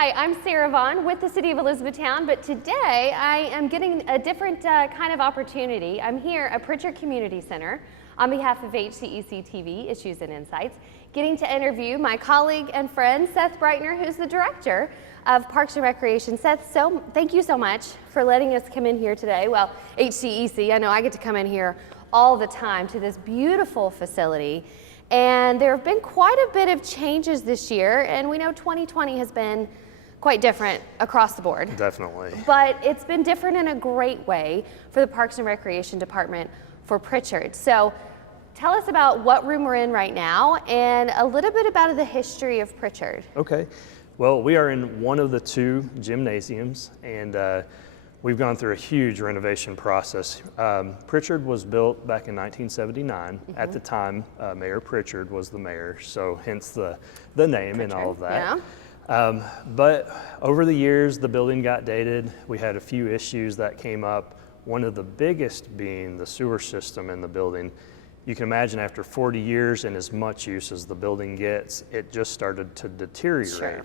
Hi, I'm Sarah Vaughn with the City of Elizabethtown, but today I am getting a different kind of opportunity. I'm here at Pritchard Community Center on behalf of HCEC-TV, Issues and Insights, getting to interview my colleague and friend, Seth Breitner, who's the Director of Parks and Recreation. Seth, thank you so much for letting us come in here today. Well, HCEC, I know I get to come in here all the time to this beautiful facility. And there have been quite a bit of changes this year, and we know 2020 has been quite different across the board. Definitely. But it's been different in a great way for the Parks and Recreation Department for Pritchard. So tell us about what room we're in right now and a little bit about the history of Pritchard. Okay. Well, we are in one of the two gymnasiums, and we've gone through a huge renovation process. Pritchard was built back in 1979. At the time, Mayor Pritchard was the mayor, so hence the name Pritchard, and all of that. Yeah. But over the years, the building got dated. We had a few issues that came up. One of the biggest being the sewer system in the building. You can imagine after 40 years and as much use as the building gets, it just started to deteriorate. Sure.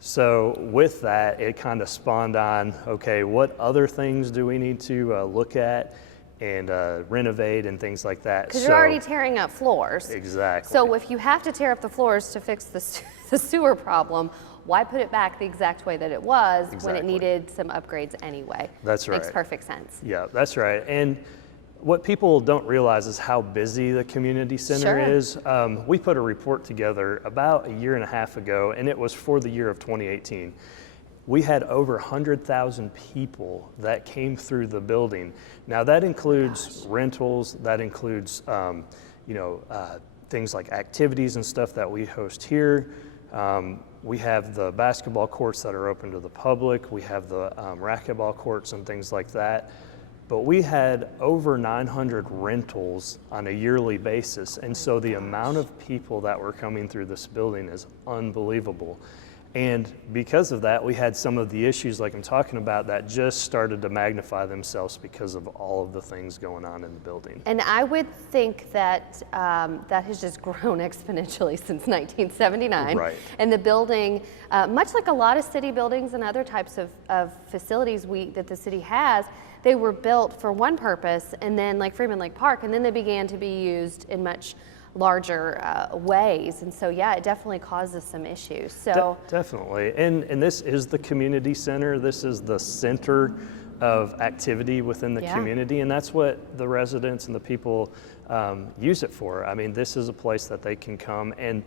So with that, it kind of spawned on, okay, what other things do we need to look at and renovate and things like that? Because you're already tearing up floors. Exactly. So if you have to tear up the floors to fix the sewer problem, why put it back the exact way that it was when it needed some upgrades anyway? That's right. Makes perfect sense. Yeah, that's right. And what people don't realize is how busy the community center is. We put a report together about a year and a half ago, and it was for the year of 2018. We had over 100,000 people that came through the building. Now that includes rentals, that includes things like activities and stuff that we host here. We have the basketball courts that are open to the public. We have the racquetball courts and things like that. But we had over 900 rentals on a yearly basis. And so the amount of people that were coming through this building is unbelievable. And because of that, we had some of the issues like I'm talking about that just started to magnify themselves because of all of the things going on in the building. And I would think that that has just grown exponentially since 1979. Right. And the building, much like a lot of city buildings and other types of facilities that the city has, they were built for one purpose, and then like Freeman Lake Park, and then they began to be used in much larger ways. And so, yeah, it definitely causes some issues. So definitely. And this is the community center. This is the center of activity within the community, and that's what the residents and the people use it for. I mean, this is a place that they can come. And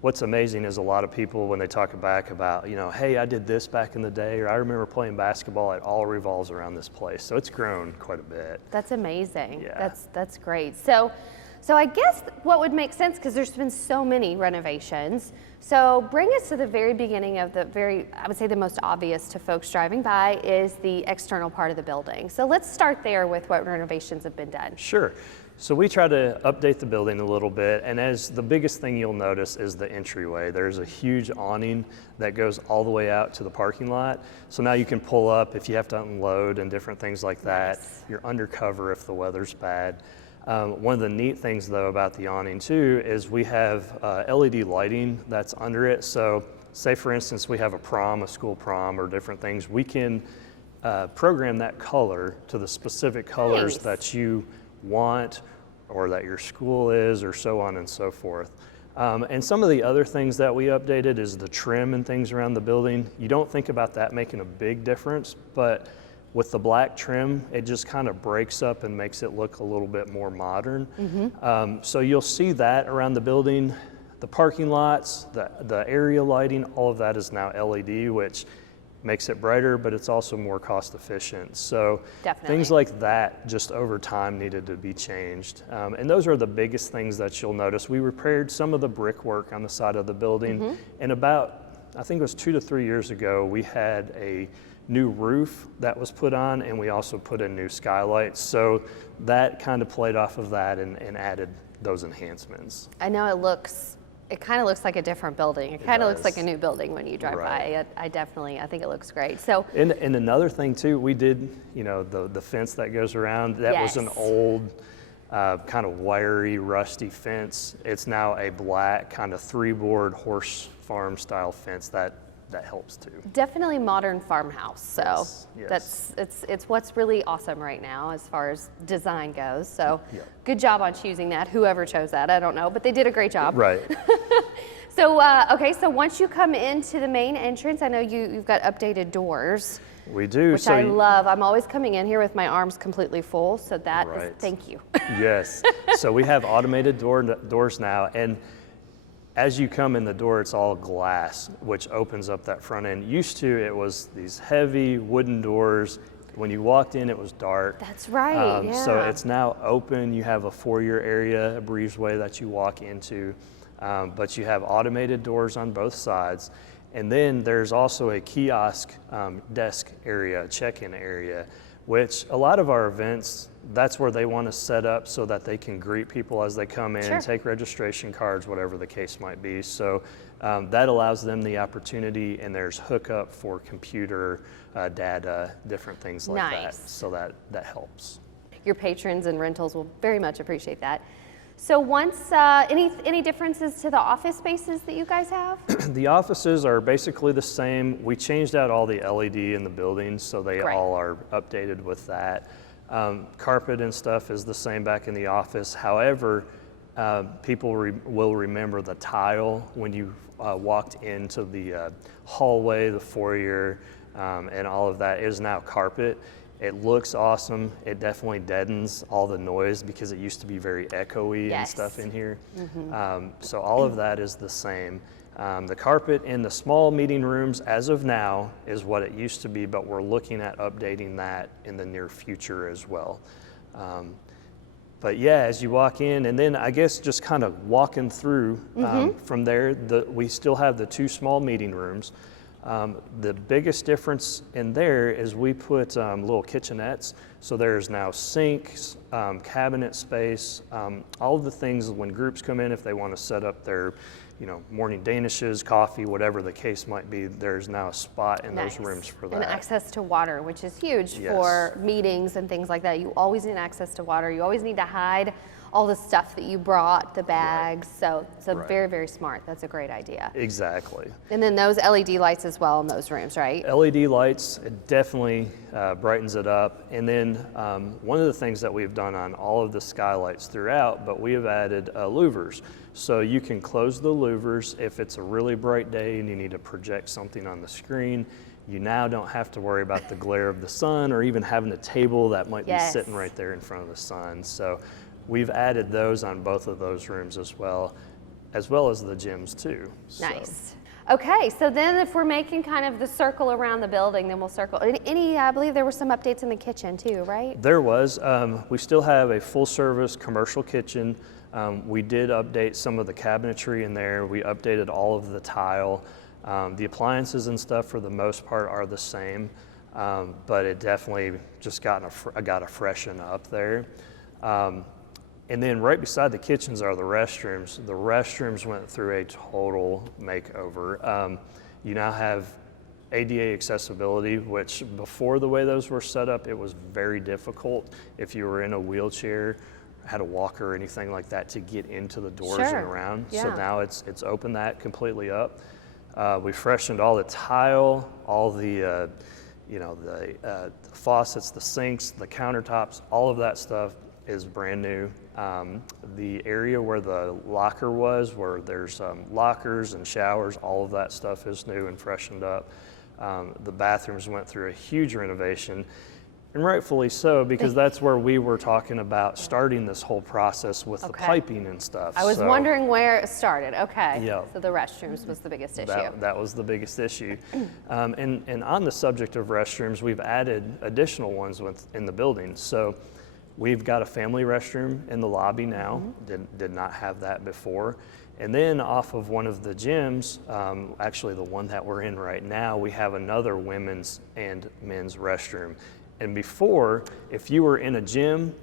what's amazing is a lot of people, when they talk back about, hey, I did this back in the day, or I remember playing basketball, it all revolves around this place. So it's grown quite a bit. That's amazing. Yeah. That's great. So I guess what would make sense, because there's been so many renovations, so bring us to the very beginning of I would say the most obvious to folks driving by is the external part of the building. So let's start there with what renovations have been done. Sure. So we try to update the building a little bit, and as the biggest thing you'll notice is the entryway. There's a huge awning that goes all the way out to the parking lot. So now you can pull up if you have to unload and different things like that. Nice. You're undercover if the weather's bad. One of the neat things though about the awning too is we have LED lighting that's under it. So say for instance we have a school prom or different things, we can program that color to the specific colors that you want or that your school is, or so on and so forth. And some of the other things that we updated is the trim and things around the building. You don't think about that making a big difference, but with the black trim, it just kind of breaks up and makes it look a little bit more modern. Mm-hmm. So you'll see that around the building. The parking lots, the area lighting, all of that is now LED, which makes it brighter, but it's also more cost efficient. So things like that just over time needed to be changed. And those are the biggest things that you'll notice. We repaired some of the brickwork on the side of the building, and about, I think it was 2 to 3 years ago, we had a new roof that was put on, and we also put in new skylights. So that kind of played off of that and added those enhancements. I know it kind of looks like a different building. It kind of looks like a new building when you drive by. I think it looks great. So, and another thing too, we did, the fence that goes around, that was an old kind of wiry, rusty fence. It's now a black kind of 3-board horse farm style fence that that helps too. Definitely modern farmhouse. So Yes. it's what's really awesome right now as far as design goes. So Yep. good job on choosing that. Whoever chose that, I don't know, but they did a great job. Right. So okay, so once you come into the main entrance, I know you've got updated doors. We do. Which I love. I'm always coming in here with my arms completely full, so that is, thank you. Yes. So we have automated doors now, and as you come in the door, it's all glass, which opens up that front end. Used to, it was these heavy wooden doors. When you walked in, it was dark. That's right, yeah. So it's now open. You have a foyer area, a breezeway that you walk into, but you have automated doors on both sides. And then there's also a kiosk desk area, check-in area, which a lot of our events, that's where they want to set up so that they can greet people as they come in, take registration cards, whatever the case might be. So that allows them the opportunity, and there's hookup for computer data, different things like that. So that helps. Your patrons and rentals will very much appreciate that. So once, any differences to the office spaces that you guys have? The offices are basically the same. We changed out all the LED in the buildings, so they all are updated with that. Carpet and stuff is the same back in the office. However, people will remember the tile when you walked into the hallway, the foyer, and all of that is now carpet. It looks awesome. It definitely deadens all the noise because it used to be very echoey and stuff in here. So all of that is the same. The carpet in the small meeting rooms as of now is what it used to be, but we're looking at updating that in the near future as well. But yeah, as you walk in, and then I guess just kind of walking through from there, we still have the 2 small meeting rooms. The biggest difference in there is we put little kitchenettes. So there's now sinks, cabinet space, all of the things when groups come in, if they want to set up their, morning danishes, coffee, whatever the case might be, there's now a spot in those rooms for that. And access to water, which is huge for meetings and things like that. You always need access to water. You always need to hide all the stuff that you brought, the bags. So very, very smart. That's a great idea. Exactly. And then those LED lights as well in those rooms, right? LED lights, it definitely brightens it up. And then one of the things that we've done on all of the skylights throughout, but we have added louvers. So you can close the louvers if it's a really bright day and you need to project something on the screen. You now don't have to worry about the glare of the sun or even having a table that might be sitting right there in front of the sun. So we've added those on both of those rooms as well as the gyms too. Nice. Okay, so then if we're making kind of the circle around the building, then we'll circle. I believe there were some updates in the kitchen too, right? There was. We still have a full service commercial kitchen. We did update some of the cabinetry in there. We updated all of the tile. The appliances and stuff for the most part are the same, but it definitely just got a freshen up there. And then right beside the kitchens are the restrooms. The restrooms went through a total makeover. You now have ADA accessibility, which before the way those were set up, it was very difficult if you were in a wheelchair, had a walker or anything like that to get into the doors and around. So now it's opened that completely up. We freshened all the tile, all the the faucets, the sinks, the countertops, all of that stuff is brand new. The area where the locker was, where there's lockers and showers, all of that stuff is new and freshened up. The bathrooms went through a huge renovation, and rightfully so, because that's where we were talking about starting this whole process with the piping and stuff. I was wondering where it started. Okay. Yeah. So the restrooms was the biggest issue. That was the biggest issue. And on the subject of restrooms, we've added additional ones in the building. So we've got a family restroom in the lobby now. Did not have that before. And then off of one of the gyms, actually the one that we're in right now, we have another women's and men's restroom. And before, if you were in a gym,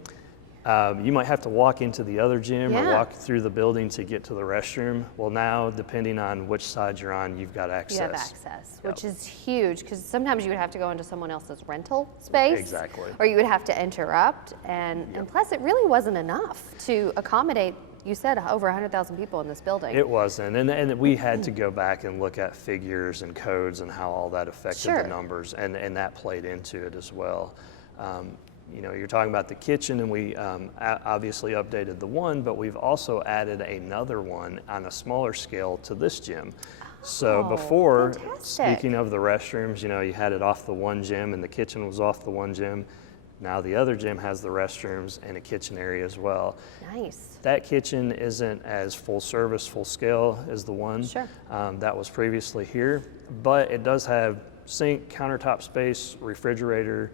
you might have to walk into the other gym or walk through the building to get to the restroom. Well, now, depending on which side you're on, you've got access. You have access, which is huge, because sometimes you would have to go into someone else's rental space. Exactly. Or you would have to interrupt, and plus it really wasn't enough to accommodate you said over 100,000 people in this building. It wasn't, and we had to go back and look at figures and codes and how all that affected Sure. the numbers, and that played into it as well. You know, you're talking about the kitchen, and we obviously updated the one, but we've also added another one on a smaller scale to this gym. So before, fantastic. speaking of the restrooms, you know, you had it off the one gym and the kitchen was off the one gym. Now the other gym has the restrooms and a kitchen area as well. Nice. That kitchen isn't as full service, full scale as the one Sure. that was previously here, but it does have sink, countertop space, refrigerator,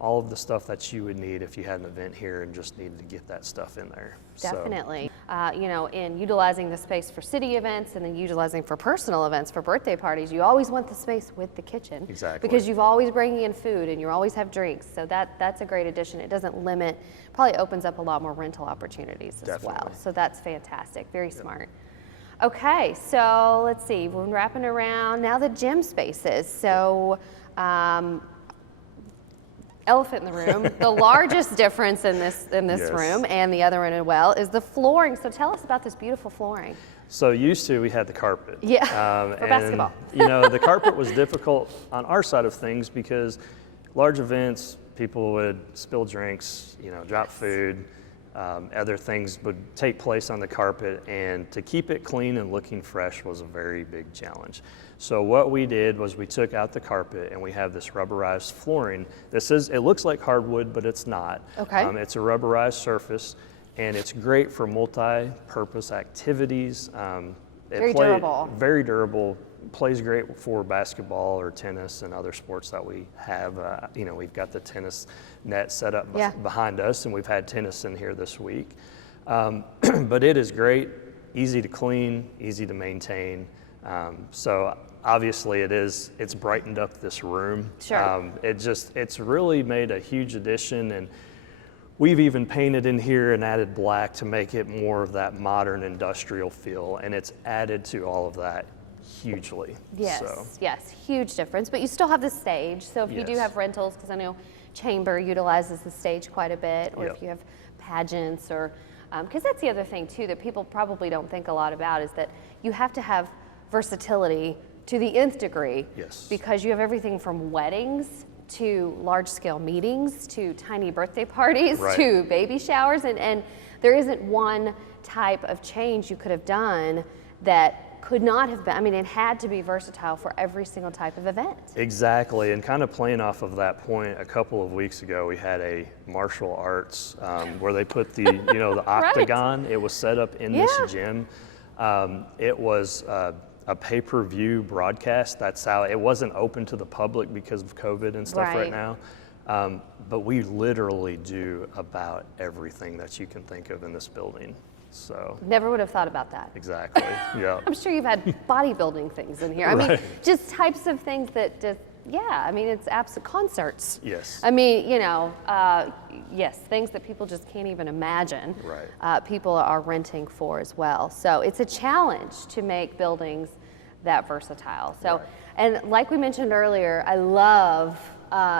all of the stuff that you would need if you had an event here and just needed to get that stuff in there. Definitely. You know, in utilizing the space for city events and then utilizing for personal events, for birthday parties, you always want the space with the kitchen. Exactly. Because you've always bringing in food and you always have drinks. So that's a great addition. It doesn't limit, probably opens up a lot more rental opportunities as well. Definitely. So that's fantastic. Very smart. Okay, so let's see. We're wrapping around now the gym spaces. So, elephant in the room. The largest difference in this Yes. room and the other one as well is the flooring. So tell us about this beautiful flooring. So used to, we had the carpet. Yeah, for and, basketball. You know, the carpet was difficult on our side of things because large events, people would spill drinks, you know, drop food, other things would take place on the carpet, and to keep it clean and looking fresh was a very big challenge. So what we did was we took out the carpet and we have this rubberized flooring. It looks like hardwood, but it's not. Okay. It's a rubberized surface, and it's great for multi-purpose activities. Very durable. Very durable. Plays great for basketball or tennis and other sports that we have. You know, we've got the tennis net set up behind us, and we've had tennis in here this week. But it is great, easy to clean, easy to maintain. So obviously it's brightened up this room. Sure. It's really made a huge addition, and we've even painted in here and added black to make it more of that modern industrial feel, and it's added to all of that hugely. Yes, So, yes, huge difference. But you still have the stage. So if you do Yes. have rentals, because I know Chamber utilizes the stage quite a bit, or Yep. if you have pageants, or because that's the other thing too that people probably don't think a lot about is that you have to have versatility to the nth degree. Yes. Because you have everything from weddings to large-scale meetings to tiny birthday parties Right. to baby showers, and there isn't one type of change you could have done that could not have been, I mean, it had to be versatile for every single type of event. Exactly, and kind of playing off of that point, a couple of weeks ago, we had a martial arts where they put the, you know, the octagon. It was set up in this gym. It was a pay-per-view broadcast. That's how it wasn't open to the public because of COVID and stuff right now. But we literally do about everything that you can think of in this building. So Never would have thought about that. exactly, yeah. I'm sure you've had bodybuilding things in here. I mean, Right. just types of things that just, yeah, I mean, it's absolute concerts. Yes. I mean, you know, yes, things that people just can't even imagine. Right. People are renting for as well. So it's a challenge to make buildings that versatile. So, Right. and like we mentioned earlier, I love,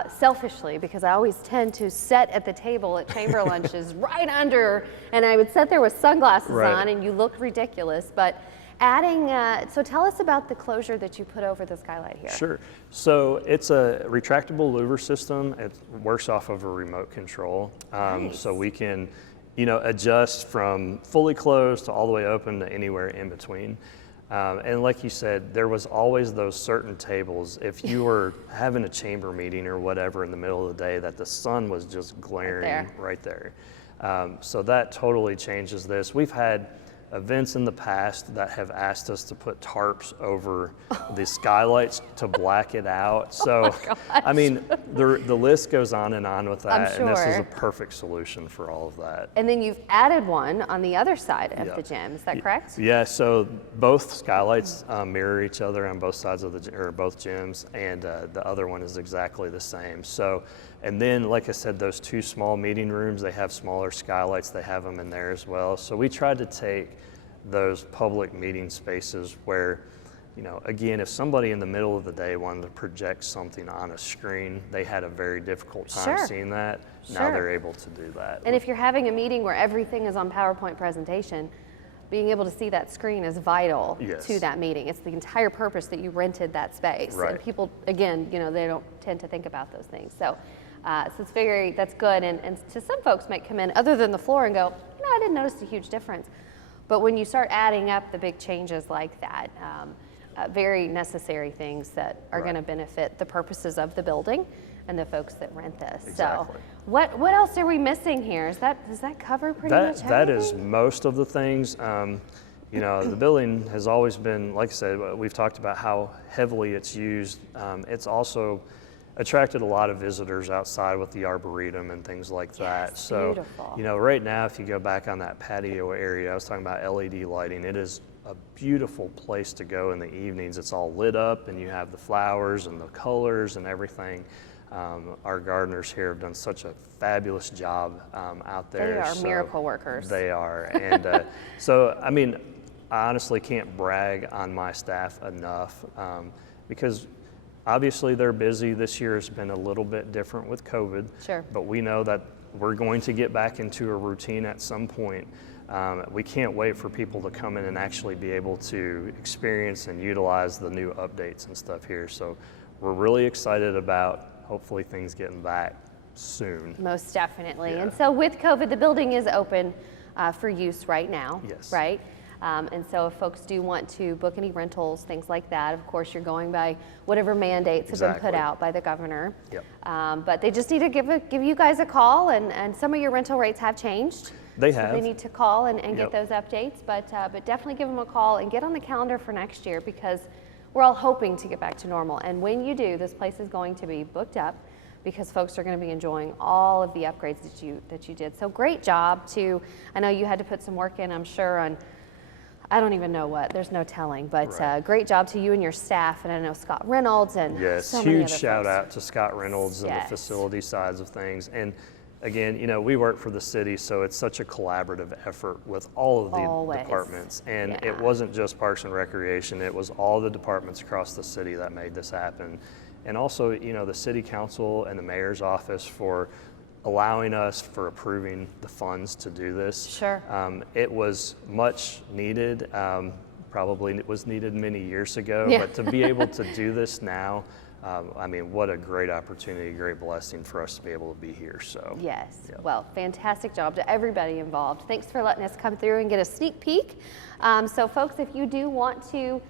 selfishly, because I always tend to sit at the table at chamber lunches right under, and I would sit there with sunglasses Right. on, and you look ridiculous. But adding, so tell us about the closure that you put over the skylight here. Sure. So it's a retractable louver system. It works off of a remote control. Nice. So we can, you know, adjust from fully closed to all the way open to anywhere in between. And like you said, there was always those certain tables. If you were having a chamber meeting or whatever in the middle of the day, that the sun was just glaring right there. So that totally changes this. We've had events in the past that have asked us to put tarps over the skylights to black it out. So, I mean, the list goes on with that, I'm and this is sure. a perfect solution for all of that. And then you've added one on the other side of Yeah. the gym. Is that correct? Yeah, so both skylights mirror each other on both sides of both gyms, and the other one is exactly the same. So, and then, like I said, those two small meeting rooms, they have smaller skylights. They have them in there as well. So we tried to take those public meeting spaces where you know, again, if somebody in the middle of the day wanted to project something on a screen, they had a very difficult time Sure. seeing that. Now Sure. they're able to do that. And if you're having a meeting where everything is on PowerPoint presentation, being able to see that screen is vital Yes. to that meeting. It's the entire purpose that you rented that space. Right. And people, again, you know, they don't tend to think about those things. So, so that's good. And to some folks might come in other than the floor and go, you know, I didn't notice a huge difference. But when you start adding up the big changes like that, very necessary things that are Right. going to benefit the purposes of the building and the folks that rent this. Exactly. So what else are we missing here? Does that cover pretty much everything? That is most of the things. You know, the building has always been, like I said, we've talked about how heavily it's used. It's also attracted a lot of visitors outside with the Arboretum and things like that. Yes, So, beautiful. you know, right now, if you go back on that patio area, I was talking about LED lighting, it is a beautiful place to go in the evenings. It's all lit up and you have the flowers and the colors and everything. Our gardeners here have done such a fabulous job out there. They are So miracle workers. They are. And so, I mean, I honestly can't brag on my staff enough because obviously they're busy. This year has been a little bit different with COVID. Sure. But we know that we're going to get back into a routine at some point. We can't wait for people to come in and actually be able to experience and utilize the new updates and stuff here. So we're really excited about hopefully things getting back soon. Most definitely. Yeah. And so with COVID, the building is open for use right now. Yes. Right? And so if folks do want to book any rentals, things like that, of course you're going by whatever mandates have been put Exactly. out by the governor. Yep. But they just need to give you guys a call, and some of your rental rates have changed. They So have. they need to call and Yep. get those updates, but definitely give them a call and get on the calendar for next year because we're all hoping to get back to normal. And when you do, this place is going to be booked up because folks are going to be enjoying all of the upgrades that you did. So great job I know you had to put some work in, I'm sure, on I don't even know what, there's no telling, but Right. Great job to you and your staff, and I know Scott Reynolds and Yes, so many huge other shout folks. out to Scott Reynolds and the Yes. facility sides of things. And again, you know, we work for the city, so it's such a collaborative effort with all of the Always. departments. And Yeah. it wasn't just Parks and Recreation, it was all the departments across the city that made this happen. And also, you know, the city council and the mayor's office for allowing us, for approving the funds to do this. Sure. It was much needed. Probably it was needed many years ago, Yeah. but to be able to do this now, I mean, what a great opportunity, great blessing for us to be able to be here. So Yes. Yep. Well, fantastic job to everybody involved. Thanks for letting us come through and get a sneak peek. So folks, if you do want to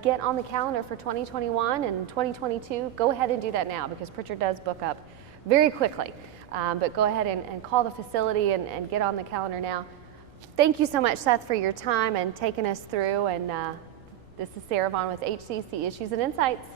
get on the calendar for 2021 and 2022, go ahead and do that now because Pritchard does book up very quickly. But go ahead and call the facility and get on the calendar now. Thank you so much, Seth, for your time and taking us through. And this is Sarah Vaughn with HCEC Issues and Insights.